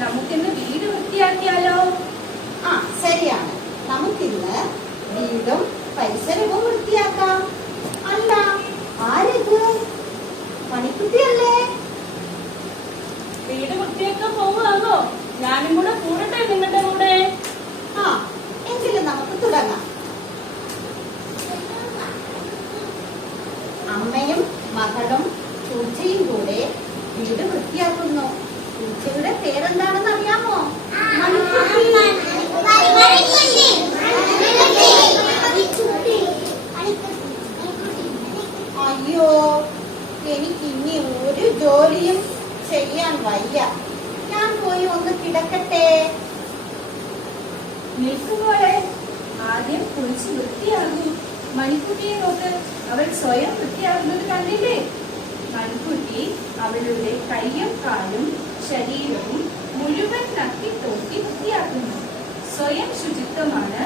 നമുക്കിന്ന് വീട് വൃത്തിയാക്കിയാലോ? ആ, ശരിയാണ്. നമുക്കിന്ന് വീടും പരിസരവും വൃത്തിയാക്കാം. അല്ല, ആരിത്? മണിക്കുട്ടിയല്ലേ? വീട് വൃത്തിയാക്കാൻ പോവുകയാണോ? ഞാനും കൂടെ കൂടട്ടെ നിങ്ങളുടെ കൂടെ? ആ, എങ്കിലും നമുക്ക് തുടങ്ങാം. അമ്മയും മകളും പൂച്ചയും കൂടെ വീട് വൃത്തിയാക്കുന്നു. പൂച്ചയുടെ പേരെന്താണെന്ന് അറിയാമോ? മണിക്കുട്ടി. അയ്യോ, എനിക്ക് ഇനി ഒരു ജോലിയും ചെയ്യാൻ വയ്യ. ഞാൻ പോയി ഒന്ന് കിടക്കട്ടെ. നിൽക്കുമ്പോഴേ ആദ്യം കുളിച്ച് വൃത്തിയാകും. മണിക്കുട്ടിയെ നോക്ക്, അവൾ സ്വയം വൃത്തിയാകുന്നത് കണ്ടില്ലേ? മണിക്കുട്ടി അവളുടെ കൈയും കാലും ശരീരവും മുഴുവൻ നക്കി തോക്കി വൃത്തിയാക്കുന്നു. സ്വയം ശുചിത്വമാണ്